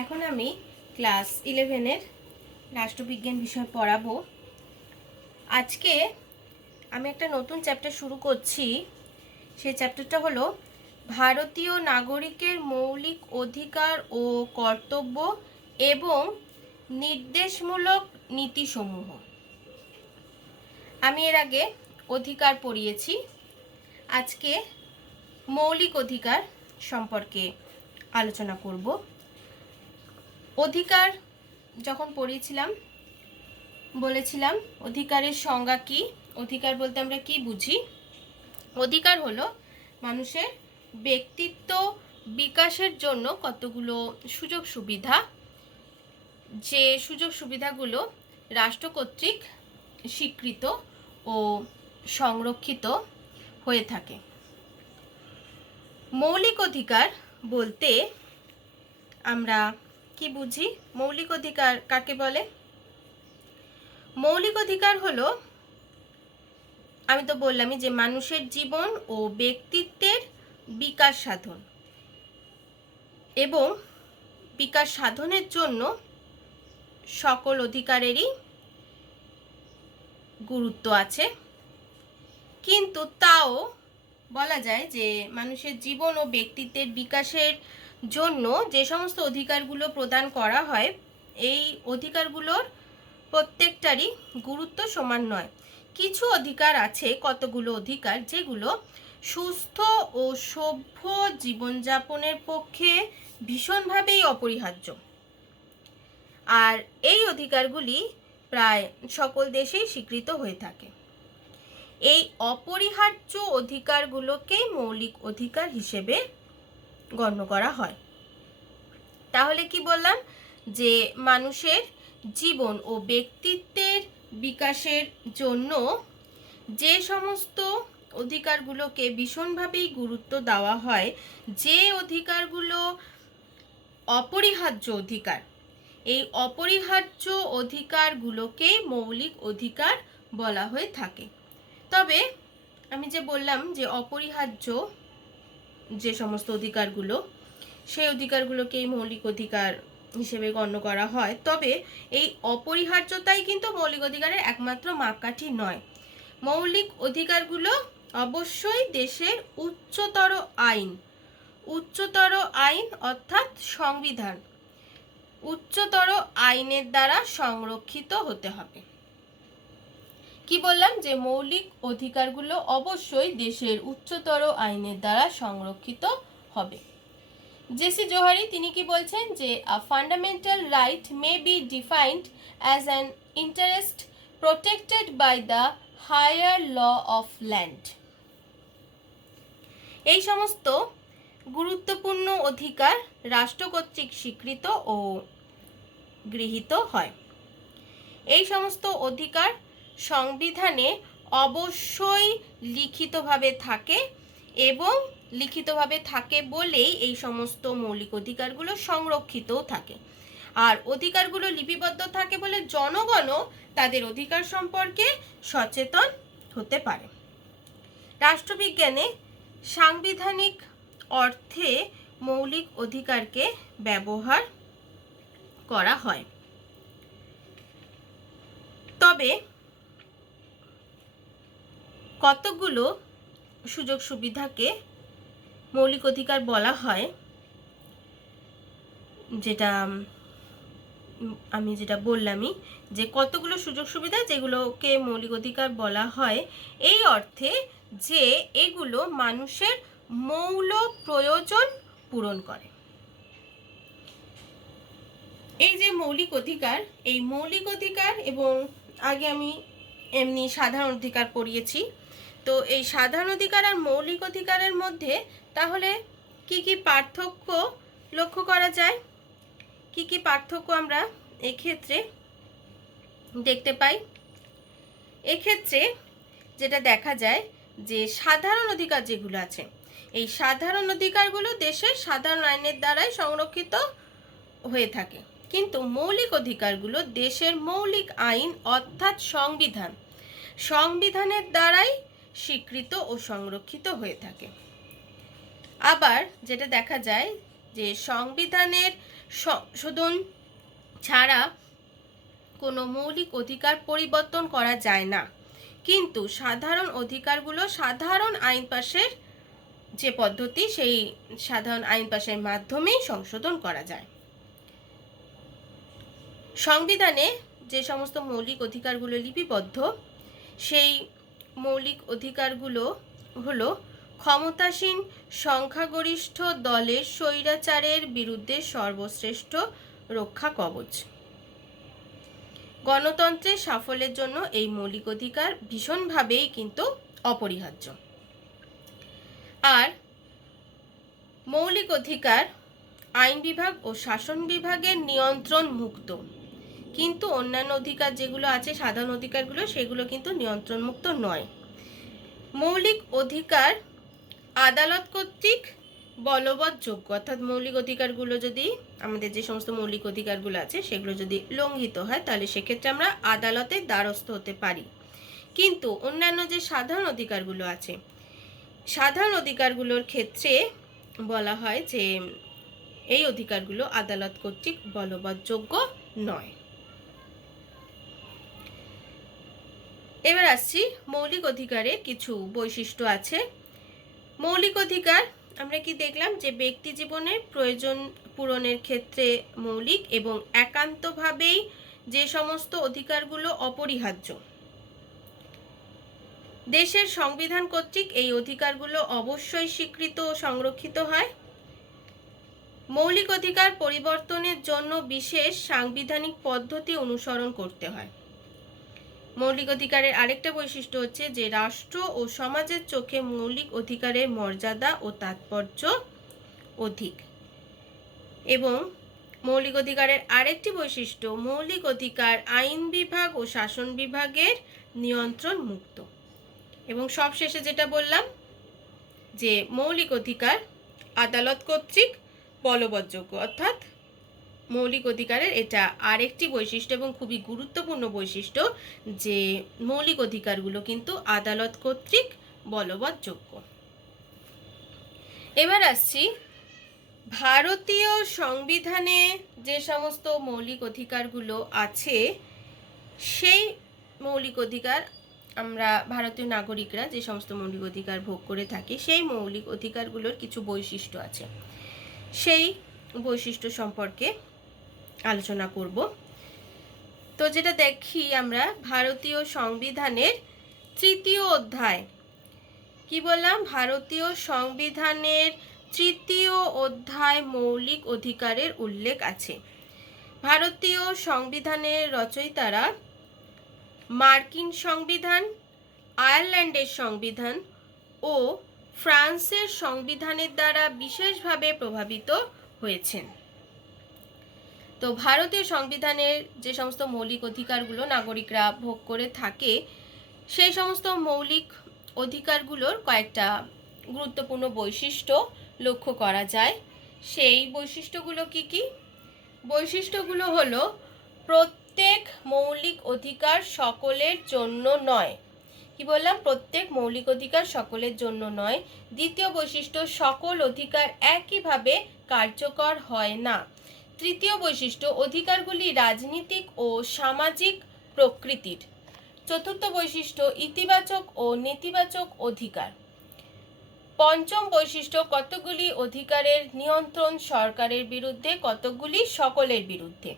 এখন আমি ক্লাস 11-এর রাষ্ট্রবিজ্ঞান বিষয় পড়াবো। আজকে আমি একটা নতুন চ্যাপ্টার শুরু করছি। সেই চ্যাপ্টারটা হলো ভারতীয় নাগরিকের মৌলিক অধিকার ও কর্তব্য এবং নির্দেশমূলক নীতিসমূহ। আমি এর আগে অধিকার পড়িয়েছি। আজকে মৌলিক অধিকার সম্পর্কে আলোচনা করব। অধিকার যখন পড়িয়েছিলাম বলেছিলাম অধিকারের সংজ্ঞা কি, অধিকার বলতে আমরা কি বুঝি। অধিকার হলো মানুষের ব্যক্তিত্ব বিকাশের জন্য কতগুলো সুযোগ সুবিধা, যে সুযোগ সুবিধাগুলো রাষ্ট্র কর্তৃক স্বীকৃত ও সংরক্ষিত হয়ে থাকে। মৌলিক অধিকার বলতে আমরা কি বুঝি? মৌলিক অধিকার কাকে বলে? মৌলিক অধিকার হলো, আমি তো বললামই যে মানুষের জীবন ও ব্যক্তিত্বের বিকাশ সাধন এবং বিকাশ সাধনের জন্য সকল অধিকারেরই গুরুত্ব আছে, কিন্তু তাও বলা যায় যে মানুষের জীবন ও ব্যক্তিত্বের বিকাশের জন্য যে সমস্ত অধিকারগুলো প্রদান করা হয়, এই অধিকারগুলোর প্রত্যেকটারই গুরুত্ব সমান নয়। কিছু অধিকার আছে, কতগুলো অধিকার, যেগুলো সুস্থ ও সভ্য জীবনযাপনের পক্ষে ভীষণভাবেই অপরিহার্য। আর এই অধিকারগুলি প্রায় সকল দেশেই স্বীকৃত হয়ে থাকে। এই অপরিহার্য অধিকারগুলোকেই মৌলিক অধিকার হিসেবে গণ্য করা হয়। তাহলে কি বললাম? যে মানুষের জীবন ও ব্যক্তিত্বের বিকাশের জন্য যে সমস্ত অধিকারগুলোকে ভীষণভাবেই গুরুত্ব দেওয়া হয়, যে অধিকারগুলো অপরিহার্য অধিকার, এই অপরিহার্য অধিকারগুলোকেই মৌলিক অধিকার বলা হয়ে থাকে। তবে আমি যে বললাম যে অপরিহার্য যে সমস্ত অধিকারগুলো, সেই অধিকারগুলোকেই মৌলিক অধিকার হিসেবে গণ্য করা হয়। তবে এই অপরিহার্যতাই কিন্তু মৌলিক অধিকারের একমাত্র মাপকাঠি নয়। মৌলিক অধিকারগুলো অবশ্যই দেশের উচ্চতর আইন অর্থাৎ সংবিধান, উচ্চতর আইনের দ্বারা সংরক্ষিত হতে হবে। কি বললাম? যে মৌলিক অধিকারগুলো অবশ্যই দেশের উচ্চতর আইনের দ্বারা সংরক্ষিত হবে। জেসি জোহারি তিনি কি বলছেন? যে a fundamental right may be defined as an interest protected by the higher law of land. এই সমস্ত গুরুত্বপূর্ণ অধিকার রাষ্ট্র কর্তৃক স্বীকৃত ও গৃহীত হয়। এই সমস্ত অধিকার সংবিধানে অবশ্যই লিখিতভাবে থাকে এবং লিখিতভাবে থাকে বলেই এই সমস্ত মৌলিক অধিকারগুলো সংরক্ষিতও থাকে। আর অধিকারগুলো লিপিবদ্ধ থাকে বলে জনগণও তাদের অধিকার সম্পর্কে সচেতন হতে পারে। রাষ্ট্রবিজ্ঞানে সাংবিধানিক অর্থে মৌলিক অধিকারকে ব্যবহার করা হয়। তবে কতগুলো সুযোগ সুবিধাকে মৌলিক অধিকার বলা হয়, যেটা আমি বললামই যে কতগুলো সুযোগ সুবিধা যেগুলোকে মৌলিক অধিকার বলা হয়, এই অর্থে যে এগুলো মানুষের মৌল প্রয়োজন পূরণ করে। এই যে মৌলিক অধিকার, এই মৌলিক অধিকার এবং আগে আমি এমনি সাধারণ অধিকার পড়িয়েছি, তো এই সাধারণ অধিকার আর মৌলিক অধিকারের মধ্যে তাহলে কি কি পার্থক্য লক্ষ্য করা যায়? কি কি পার্থক্য আমরা এক্ষেত্রে দেখতে পাই? এক্ষেত্রে যেটা দেখা যায় যে সাধারণ অধিকার যেগুলো আছে, এই সাধারণ অধিকারগুলো দেশের সাধারণ আইনের দ্বারাই সংরক্ষিত হয়ে থাকে, কিন্তু মৌলিক অধিকারগুলো দেশের মৌলিক আইন অর্থাৎ সংবিধানের দ্বারাই স্বীকৃত ও সংরক্ষিত হয়ে থাকে। আবার যেটা দেখা যায় যে সংবিধানের সংশোধন ছাড়া কোনো মৌলিক অধিকার পরিবর্তন করা যায় না, কিন্তু সাধারণ অধিকারগুলো সাধারণ আইন পাশের যে পদ্ধতি, সেই সাধারণ আইন পাশের মাধ্যমেই সংশোধন করা যায়। সংবিধানে যে সমস্ত মৌলিক অধিকারগুলো লিপিবদ্ধ, সেই মৌলিক অধিকারগুলো হলো ক্ষমতাসীন সংখ্যাগরিষ্ঠ দলের স্বৈরাচারের বিরুদ্ধে সর্বশ্রেষ্ঠ রক্ষা কবচ। গণতন্ত্রের সাফল্যের জন্য এই মৌলিক অধিকার ভীষণভাবেই কিন্তু অপরিহার্য। আর মৌলিক অধিকার আইন বিভাগ ও শাসন বিভাগের নিয়ন্ত্রণ মুক্ত, কিন্তু অন্যান্য অধিকার যেগুলো আছে সাধারণ অধিকারগুলো, সেগুলো কিন্তু নিয়ন্ত্রণ মুক্ত নয়। মৌলিক অধিকার আদালত কর্তৃক বলবৎযোগ্য, অর্থাৎ মৌলিক অধিকারগুলো যদি, আমাদের যে সমস্ত মৌলিক অধিকারগুলো আছে সেগুলো যদি লঙ্ঘিত হয়, তাহলে সেক্ষেত্রে আমরা আদালতের দ্বারস্থ হতে পারি। কিন্তু অন্যান্য যে সাধারণ অধিকারগুলো আছে, সাধারণ অধিকারগুলোর ক্ষেত্রে বলা হয় যে এই অধিকারগুলো আদালত কর্তৃক বলবৎযোগ্য নয়। এবার আসছি মৌলিক অধিকারের কিছু বৈশিষ্ট্য আছে। মৌলিক অধিকার আমরা কি দেখলাম, যে ব্যক্তি জীবনের প্রয়োজন পূরণের ক্ষেত্রে মৌলিক এবং একান্তভাবেই যে সমস্ত অধিকারগুলো অপরিহার্য। দেশের সংবিধান কর্তৃক এই অধিকারগুলো অবশ্যই স্বীকৃত ও সংরক্ষিত হয়। মৌলিক অধিকার পরিবর্তনের জন্য বিশেষ সাংবিধানিক পদ্ধতি অনুসরণ করতে হয়। মৌলিক অধিকারের আরেকটা বৈশিষ্ট্য হচ্ছে যে রাষ্ট্র ও সমাজের চোখে মৌলিক অধিকারের মর্যাদা ও তাৎপর্য অধিক। এবং মৌলিক অধিকারের আরেকটি বৈশিষ্ট্য, মৌলিক অধিকার আইন বিভাগ ও শাসন বিভাগের নিয়ন্ত্রণ মুক্ত। এবং সবশেষে যেটা বললাম যে মৌলিক অধিকার আদালত কর্তৃক বলবৎযোগ্য, অর্থাৎ মৌলিক অধিকারের এটা আরেকটি বৈশিষ্ট্য এবং খুবই গুরুত্বপূর্ণ বৈশিষ্ট্য, যে মৌলিক অধিকারগুলো কিন্তু আদালত কর্তৃক বলবৎযোগ্য। এবার আসছি ভারতীয় সংবিধানে যে সমস্ত মৌলিক অধিকারগুলো আছে, সেই মৌলিক অধিকার আমরা ভারতীয় নাগরিকরা যে সমস্ত মৌলিক অধিকার ভোগ করে থাকি, সেই মৌলিক অধিকারগুলোর কিছু বৈশিষ্ট্য আছে, সেই বৈশিষ্ট্য সম্পর্কে আলোচনা করব। তো যেটা দেখি আমরা ভারতীয় সংবিধানের 3য় অধ্যায়, কি বললাম, ভারতীয় সংবিধানের 3য় অধ্যায় মৌলিক অধিকারের উল্লেখ আছে। ভারতীয় সংবিধানের রচয়িতারা মার্কিন সংবিধান, আয়ারল্যান্ডের সংবিধান ও ফ্রান্সের সংবিধানের দ্বারা বিশেষভাবে প্রভাবিত হয়েছেন। তো ভারতীয় সংবিধানের যে সমস্ত মৌলিক অধিকারগুলো নাগরিকরা ভোগ করে থাকে, সেই সমস্ত মৌলিক অধিকারগুলোর কয়েকটা গুরুত্বপূর্ণ বৈশিষ্ট্য লক্ষ্য করা যায়। সেই বৈশিষ্ট্যগুলো কি কি? বৈশিষ্ট্যগুলো হলো প্রত্যেক মৌলিক অধিকার সকলের জন্য নয়। কি বললাম? প্রত্যেক মৌলিক অধিকার সকলের জন্য নয়। দ্বিতীয় বৈশিষ্ট্য, সকল অধিকার একইভাবে কার্যকর হয় না। তৃতীয় বৈশিষ্ট্য, অধিকারগুলি রাজনীতিক ও সামাজিক প্রকৃতির। চতুর্থ বৈশিষ্ট্য, ইতিবাচক ও নেতিবাচক অধিকার। পঞ্চম বৈশিষ্ট্য, কতগুলি অধিকারের নিয়ন্ত্রণ সরকারের বিরুদ্ধে, কতগুলি সকলের বিরুদ্ধে।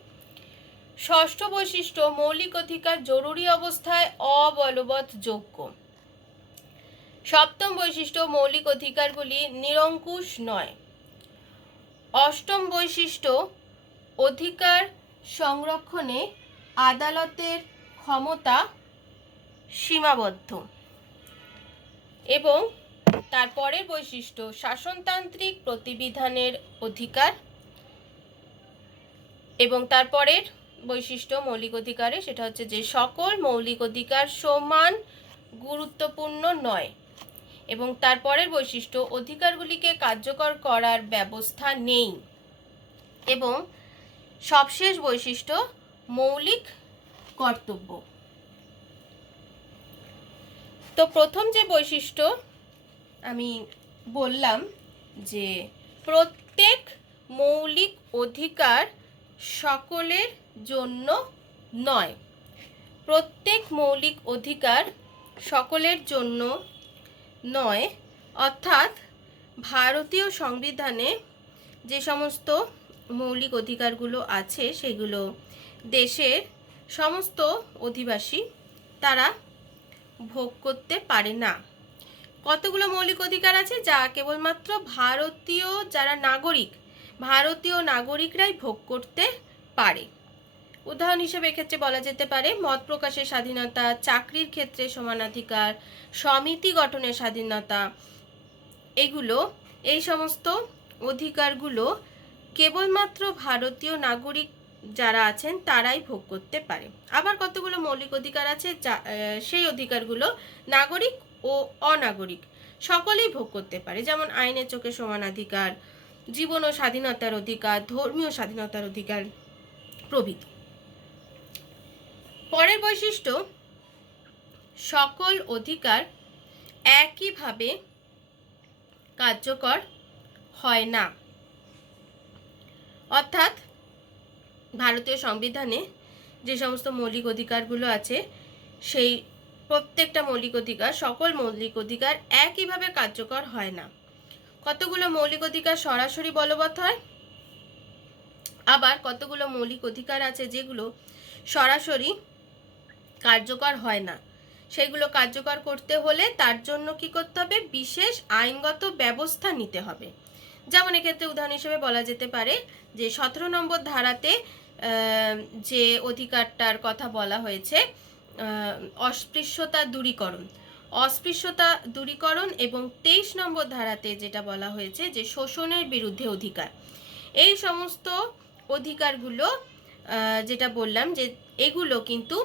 ষষ্ঠ বৈশিষ্ট্য, মৌলিক অধিকার জরুরি অবস্থায় অবলবৎযোগ্য। সপ্তম বৈশিষ্ট্য, মৌলিক অধিকারগুলি নিরঙ্কুশ নয়। অষ্টম বৈশিষ্ট্য, অধিকার সংরক্ষণে আদালতের ক্ষমতা সীমাবদ্ধ। এবং তারপরের বৈশিষ্ট্য, শাসনতান্ত্রিক প্রতিবিধানের অধিকার। এবং তারপরের বৈশিষ্ট্য মৌলিক অধিকারে, সেটা হচ্ছে যে সকল মৌলিক অধিকার সমান গুরুত্বপূর্ণ নয়। এবং তারপরের বৈশিষ্ট্য, অধিকারগুলিকে কার্যকর করার ব্যবস্থা নেই। এবং সবশেষ বৈশিষ্ট্য, মৌলিক কর্তব্য। তো প্রথম যে বৈশিষ্ট্য আমি বললাম যে প্রত্যেক মৌলিক অধিকার সকলের জন্য নয়। প্রত্যেক মৌলিক অধিকার সকলের জন্য নয়, অর্থাৎ ভারতীয় সংবিধানে যে সমস্ত মৌলিক অধিকারগুলো আছে সেগুলো দেশের সমস্ত অধিবাসী তারা ভোগ করতে পারে না। কতগুলো মৌলিক অধিকার আছে যা কেবলমাত্র ভারতীয় নাগরিকরাই ভোগ করতে পারে। উদাহরণ হিসেবে এক্ষেত্রে বলা যেতে পারে মত প্রকাশের স্বাধীনতা, চাকরির ক্ষেত্রে সমানাধিকার, সমিতি গঠনের স্বাধীনতা। এই সমস্ত অধিকারগুলো কেবলমাত্র ভারতীয় নাগরিক যারা আছেন তারাই ভোগ করতে পারে। আবার কতগুলো মৌলিক অধিকার আছে সেই অধিকারগুলো নাগরিক ও অনাগরিক সকলেই ভোগ করতে পারে, যেমন আইনের চোখে সমানাধিকার, জীবন ও স্বাধীনতার অধিকার, ধর্মীয় স্বাধীনতার অধিকার প্রভৃতি। পরের বৈশিষ্ট্য, সকল অধিকার একইভাবে কার্যকর হয় না। অর্থাৎ ভারতীয় সংবিধানে যে সমস্ত মৌলিক অধিকারগুলো আছে সেই প্রত্যেকটা সকল মৌলিক অধিকার একইভাবে কার্যকর হয় না। কতগুলো মৌলিক অধিকার সরাসরি বলবৎ হয়, আবার কতগুলো মৌলিক অধিকার আছে যেগুলো সরাসরি কার্যকর হয় না। সেগুলো কার্যকর করতে হলে তার জন্য কি করতে হবে? বিশেষ আইনগত ব্যবস্থা নিতে হবে। যেমন এক্ষেত্রে উদাহরণ হিসেবে বলা যেতে পারে যে 17 নম্বর ধারাতে যে অধিকারটার কথা বলা হয়েছে অস্পৃশ্যতা দূরীকরণ এবং 23 নম্বর ধারাতে যেটা বলা হয়েছে যে শোষণের বিরুদ্ধে অধিকার। এই সমস্ত অধিকারগুলো যেটা বললাম যে এগুলো কিন্তু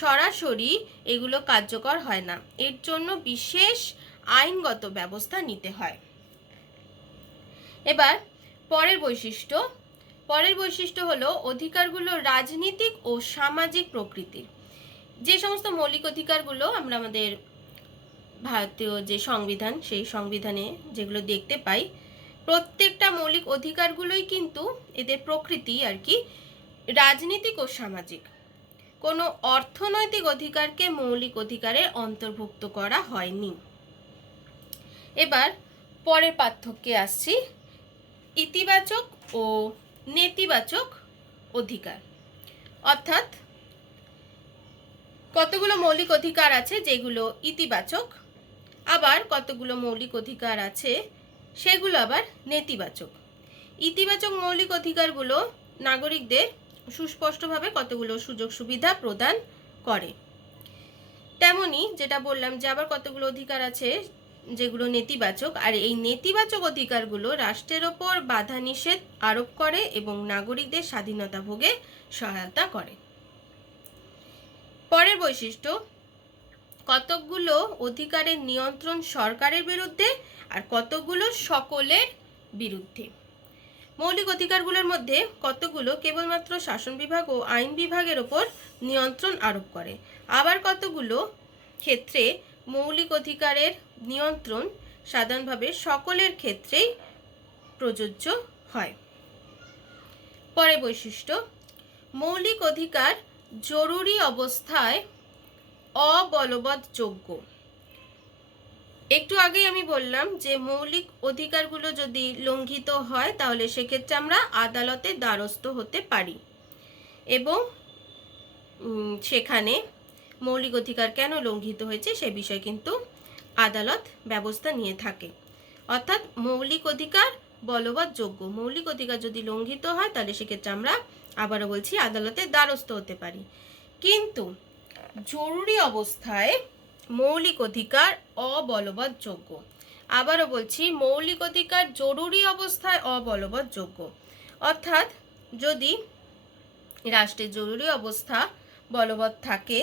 সরাসরি এগুলো কার্যকর হয় না, এর জন্য বিশেষ আইনগত ব্যবস্থা নিতে হয়। এবার পরের বৈশিষ্ট্য হলো অধিকারগুলো রাজনীতিক ও সামাজিক প্রকৃতির। যে সমস্ত মৌলিক অধিকারগুলো আমরা আমাদের ভারতীয় যে সংবিধান সেই সংবিধানে যেগুলো দেখতে পাই, প্রত্যেকটা মৌলিক অধিকারগুলোই কিন্তু এদের প্রকৃতি আর কি রাজনীতিক ও সামাজিক। কোনো অর্থনৈতিক অধিকারকে মৌলিক অধিকারে অন্তর্ভুক্ত করা হয়নি। এবার পরের পার্থক্যে আসছি, ইতিবাচক ও নেতিবাচক অধিকার। অর্থাৎ কতগুলো মৌলিক অধিকার আছে যেগুলো ইতিবাচক, আবার কতগুলো মৌলিক অধিকার আছে সেগুলো আবার নেতিবাচক। ইতিবাচক মৌলিক অধিকারগুলো নাগরিকদের সুস্পষ্টভাবে কতগুলো সুযোগ সুবিধা প্রদান করে। তেমনি যেটা বললাম যে আবার কতগুলো অধিকার আছে যেগুলো নেতিবাচক, আর এই নেতিবাচক অধিকারগুলো রাষ্ট্রের ওপর বাধা নিষেধ আরোপ করে এবং নাগরিকদের স্বাধীনতা ভোগে সহায়তা করে। পরের বৈশিষ্ট্য, কতকগুলো অধিকারের নিয়ন্ত্রণ সরকারের বিরুদ্ধে আর কতগুলো সকলের বিরুদ্ধে। মৌলিক অধিকারগুলোর মধ্যে কতগুলো কেবলমাত্র শাসন বিভাগ ও আইন বিভাগের ওপর নিয়ন্ত্রণ আরোপ করে, আবার কতগুলো ক্ষেত্রে মৌলিক অধিকারের নিয়ন্ত্রণ সাধারণভাবে সকলের ক্ষেত্রেই প্রযোজ্য হয়। পরের বৈশিষ্ট্য, মৌলিক অধিকার জরুরি অবস্থায় অবলবৎযোগ্য। একটু আগেই আমি বললাম যে মৌলিক অধিকারগুলো যদি লঙ্ঘিত হয় তাহলে সেক্ষেত্রে আমরা আদালতের দ্বারস্থ হতে পারি এবং সেখানে মৌলিক অধিকার কেন লঙ্ঘিত হয়েছে সে বিষয়ে কিন্তু আদালত ব্যবস্থা নিয়ে থাকে। অর্থাৎ মৌলিক অধিকার বলবৎযোগ্য, মৌলিক অধিকার যদি লঙ্ঘিত হয় তাহলে সেক্ষেত্রে আমরা আবারও বলছি আদালতের দ্বারস্থ হতে পারি। কিন্তু জরুরি অবস্থায় মৌলিক অধিকার অবলবৎযোগ্য। আবারও বলছি মৌলিক অধিকার জরুরি অবস্থায় অবলবৎযোগ্য। অর্থাৎ যদি রাষ্ট্রে জরুরি অবস্থা বলবৎ থাকে,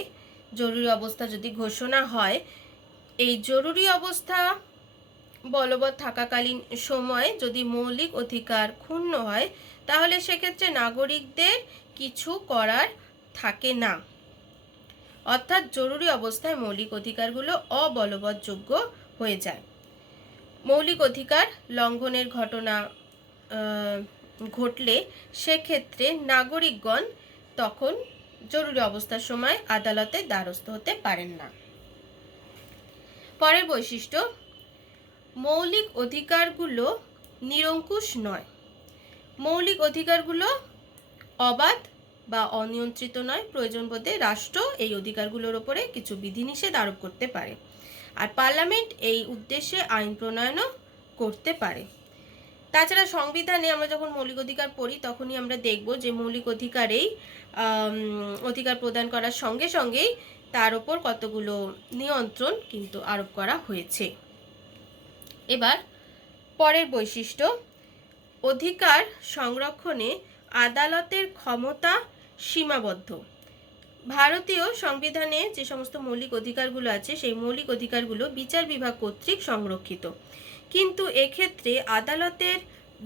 জরুরি অবস্থা যদি ঘোষণা হয়, এই জরুরি অবস্থা বলবৎ থাকাকালীন সময়ে যদি মৌলিক অধিকার ক্ষুণ্ণ হয় তাহলে সেক্ষেত্রে নাগরিকদের কিছু করার থাকে না। অর্থাৎ জরুরি অবস্থায় মৌলিক অধিকারগুলো অবলবৎযোগ্য হয়ে যায়। মৌলিক অধিকার লঙ্ঘনের ঘটনা ঘটলে সেক্ষেত্রে নাগরিকগণ তখন জরুরি অবস্থার সময় আদালতের দ্বারস্থ হতে পারেন না। পরের বৈশিষ্ট্য, মৌলিক অধিকারগুলো নিরঙ্কুশ নয়। মৌলিক অধিকারগুলো অবাধ বা অনিয়ন্ত্রিত নয়। প্রয়োজন বোধে রাষ্ট্র এই অধিকারগুলোর ওপরে কিছু বিধিনিষেধ আরোপ করতে পারে, আর পার্লামেন্ট এই উদ্দেশ্যে আইন প্রণয়নও করতে পারে। তাছাড়া সংবিধানে আমরা যখন মৌলিক অধিকার পড়ি তখনই আমরা দেখব যে মৌলিক অধিকারেই অধিকার প্রদান করার সঙ্গে সঙ্গেই তার ওপর কতগুলো নিয়ন্ত্রণ কিন্তু আরোপ করা হয়েছে। এবার পরের বৈশিষ্ট্য, অধিকার সংরক্ষণে আদালতের ক্ষমতা সীমাবদ্ধ। ভারতীয় সংবিধানে যে সমস্ত মৌলিক অধিকারগুলো আছে সেই মৌলিক অধিকারগুলো বিচার বিভাগ কর্তৃক সংরক্ষিত, কিন্তু এক্ষেত্রে আদালতের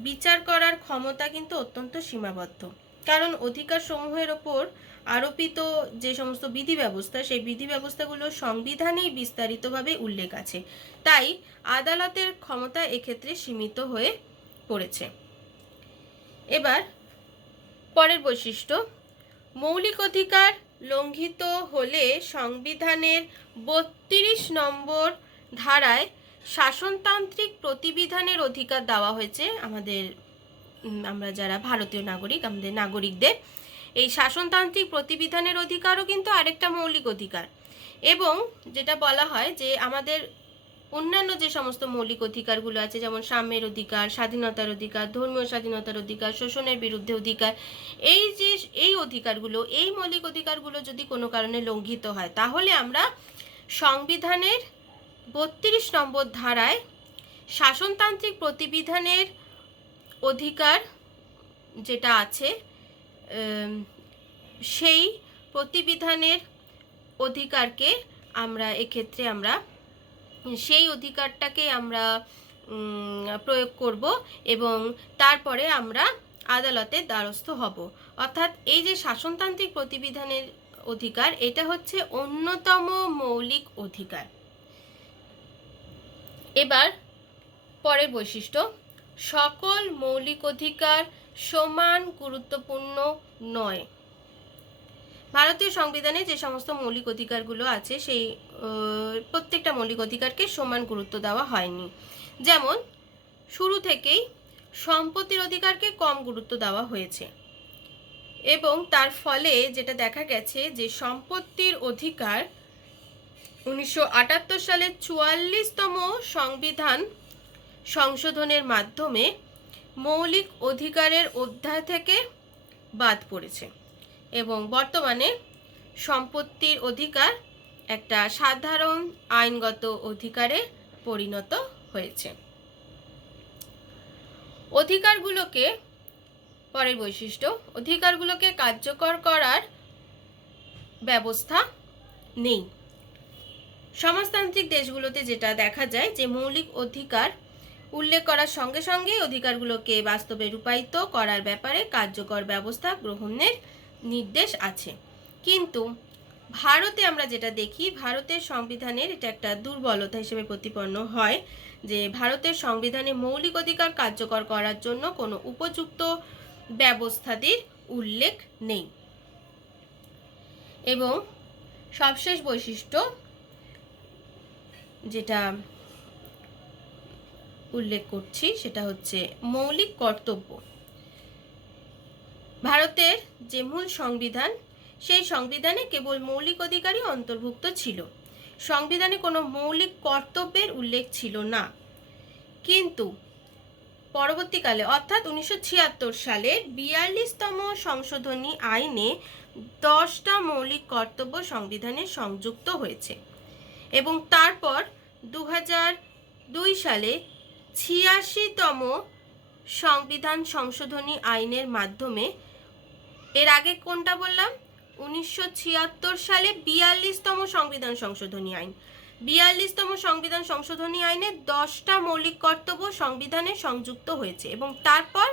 বিচার করার ক্ষমতা কিন্তু অত্যন্ত সীমাবদ্ধ। কারণ অধিকার সমূহের ওপর আরোপিত যে সমস্ত বিধি ব্যবস্থা সেই বিধি ব্যবস্থাগুলো সংবিধানেই বিস্তারিতভাবে উল্লেখ আছে, তাই আদালতের ক্ষমতা এক্ষেত্রে সীমিত হয়ে পড়েছে। এবার পরের বৈশিষ্ট্য, মৌলিক অধিকার লঙ্ঘিত হলে সংবিধানের 32 নম্বর ধারায় শাসনতান্ত্রিক প্রতিবিধানের অধিকার দেওয়া হয়েছে আমরা যারা ভারতীয় নাগরিক, আমাদের নাগরিকদের। এই শাসনতান্ত্রিক প্রতিবিধানের অধিকারও কিন্তু আরেকটা মৌলিক অধিকার। এবং যেটা বলা হয় যে আমাদের অন্যান্য যে সমস্ত মৌলিক অধিকারগুলো আছে, যেমন সাম্যের অধিকার, স্বাধীনতার অধিকার, ধর্মীয় স্বাধীনতার অধিকার, শোষণের বিরুদ্ধে অধিকার, এই অধিকারগুলো, এই মৌলিক অধিকারগুলো যদি কোনো কারণে লঙ্ঘিত হয় তাহলে আমরা সংবিধানের 32 নম্বর ধারায় শাসনতান্ত্রিক প্রতিবিধানের অধিকার যেটা আছে সেই প্রতিবিধানের অধিকারকে আমরা এক্ষেত্রে সেই অধিকারটাকে আমরা প্রয়োগ করব এবং তারপরে আমরা আদালতের দ্বারস্থ হব। অর্থাৎ এই যে শাসনতান্ত্রিক প্রতিবিধানের অধিকার, এটা হচ্ছে অন্যতম মৌলিক অধিকার। এবার পরের বৈশিষ্ট্য, সকল মৌলিক অধিকার সমান গুরুত্বপূর্ণ নয়। ভারতীয় সংবিধানে যে সমস্ত মৌলিক অধিকারগুলো আছে সেই প্রত্যেকটা মৌলিক অধিকারকে সমান গুরুত্ব দেওয়া হয়নি। যেমন শুরু থেকেই সম্পত্তির অধিকারকে কম গুরুত্ব দেওয়া হয়েছে এবং তার ফলে যেটা দেখা গেছে যে সম্পত্তির অধিকার 1978 সালের 44তম সংবিধান সংশোধনের মাধ্যমে মৌলিক অধিকারের অধ্যায় থেকে বাদ পড়েছে এবং বর্তমানে সম্পত্তির অধিকার একটা সাধারণ আইনগত অধিকারে পরিণত হয়েছে। অধিকারগুলোকে, পরের বৈশিষ্ট্য, অধিকারগুলোকে কার্যকর করার ব্যবস্থা নেই। সমাজতান্ত্রিক দেশগুলোতে যেটা দেখা যায় যে মৌলিক অধিকার উল্লেখ করার সঙ্গে সঙ্গেই অধিকারগুলোকে বাস্তবে রূপায়িত করার ব্যাপারে কার্যকর ব্যবস্থা গ্রহণের নির্দেশ আছে, কিন্তু ভারতে আমরা যেটা দেখি, ভারতের সংবিধানের এটা একটা দুর্বলতা হিসেবে প্রতিপন্ন হয় যে ভারতের সংবিধানে মৌলিক অধিকার কার্যকর করার জন্য কোনো উপযুক্ত ব্যবস্থাদির উল্লেখ নেই। এবং সবশেষ বৈশিষ্ট্য যেটা উল্লেখ করছি সেটা হচ্ছে মৌলিক কর্তব্য। ভারতের যে মূল সংবিধান সেই সংবিধানে কেবল মৌলিক অধিকারই অন্তর্ভুক্ত ছিল, সংবিধানে কোনো মৌলিক কর্তব্যের উল্লেখ ছিল না। কিন্তু পরবর্তীকালে অর্থাৎ 1976 সালের 42তম সংশোধনী আইনে 10টা মৌলিক কর্তব্য সংবিধানে সংযুক্ত হয়েছে এবং তারপর 2002 সালে 86তম সংবিধান সংশোধনী আইনের মাধ্যমে, এর আগে কোনটা বললাম, 1976 সালে 42তম সংবিধান সংশোধনী আইন, 42তম সংবিধান সংশোধনী আইনে 10টা মৌলিক কর্তব্য সংবিধানে সংযুক্ত হয়েছে এবং তারপর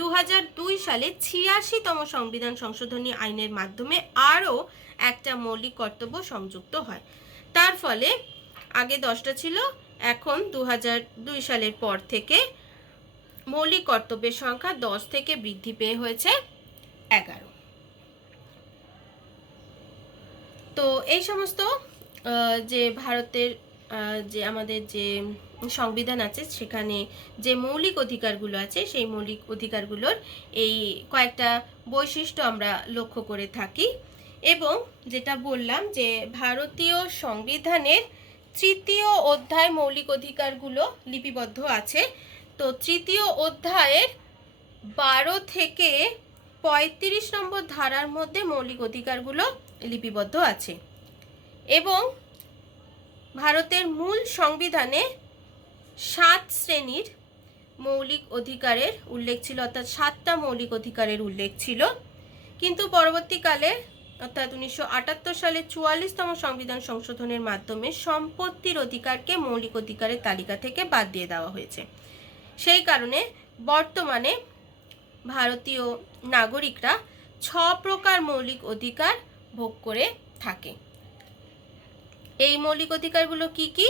2002 সালে 86তম সংবিধান সংশোধনী আইনের মাধ্যমে আরও একটা মৌলিক কর্তব্য সংযুক্ত হয়। তার ফলে আগে 10টা ছিল, এখন 2002 সালের পর থেকে মৌলিক কর্তব্যের সংখ্যা 10 থেকে বৃদ্ধি পেয়ে হয়েছে 11। তো এই সমস্ত যে ভারতের যে আমাদের যে সংবিধান আছে সেখানে যে মৌলিক অধিকারগুলো আছে সেই মৌলিক অধিকারগুলোর এই কয়েকটা বৈশিষ্ট্য আমরা লক্ষ্য করে থাকি। এবং যেটা বললাম যে ভারতীয় সংবিধানের 3য় অধ্যায় মৌলিক অধিকারগুলো লিপিবদ্ধ আছে। তো 3য় অধ্যায়ের 12 থেকে 35 নম্বর ধারার মধ্যে মৌলিক অধিকারগুলো লিপিবদ্ধ আছে। এবং ভারতের মূল সংবিধানে 7 শ্রেণীর মৌলিক অধিকারের উল্লেখ ছিল, অর্থাৎ 7টা মৌলিক অধিকারের উল্লেখ ছিল। কিন্তু পরবর্তীকালে অর্থাৎ 1978 সালে 44তম সংবিধান সংশোধনের মাধ্যমে সম্পত্তির অধিকারকে মৌলিক অধিকারের তালিকা থেকে বাদ দিয়ে দেওয়া হয়েছে। সেই কারণে বর্তমানে ভারতীয় নাগরিকরা 6 প্রকার মৌলিক অধিকার ভোগ করে থাকে। এই মৌলিক অধিকারগুলো কি কি?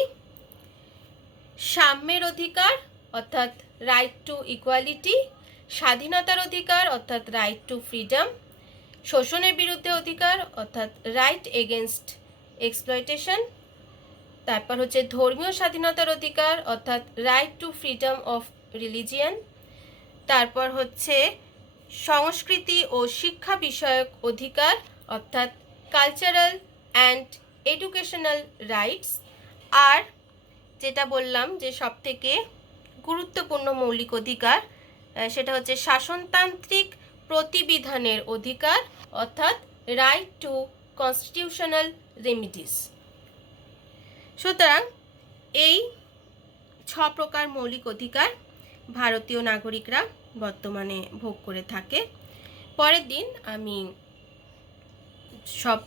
সাম্যের অধিকার অর্থাৎ রাইট টু ইকুয়ালিটি, স্বাধীনতার অধিকার অর্থাৎ রাইট টু ফ্রিডম, শোষণের বিরুদ্ধে অধিকার অর্থাৎ রাইট এগেনস্ট এক্সপ্লয়টেশন, তারপর হচ্ছে ধর্মীয় স্বাধীনতার অধিকার অর্থাৎ right two freedom of religion, তারপর হচ্ছে সংস্কৃতি ও শিক্ষা বিষয়ক অধিকার অর্থাৎ কালচারাল অ্যান্ড এডুকেশনাল রাইটস, আর যেটা বললাম যে সবথেকে গুরুত্বপূর্ণ মৌলিক অধিকার সেটা হচ্ছে শাসনতান্ত্রিক প্রতিবিধানের অধিকার অর্থাৎ রাইট টু কনস্টিটিউশনাল রেমিডিস। সুতরাং এই 6 প্রকার মৌলিক অধিকার ভারতীয় নাগরিকরা বর্তমানে ভোগ করে থাকে। পরের দিন আমি সব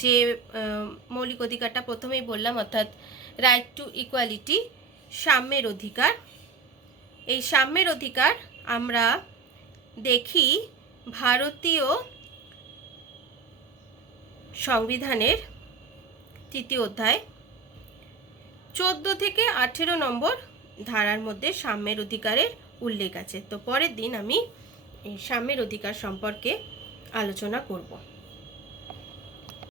যে মৌলিক অধিকারটা প্রথমেই বললাম অর্থাৎ রাইট টু ইকুয়ালিটি, সাম্যের অধিকার, এই সাম্যের অধিকার আমরা দেখি ভারতীয় সংবিধানের 3য় অধ্যায় 14 থেকে 18 নম্বর ধারার মধ্যে সাম্যের অধিকারের উল্লেখ আছে। তো পরের দিন আমি এই সাম্যের অধিকার সম্পর্কে আলোচনা করব।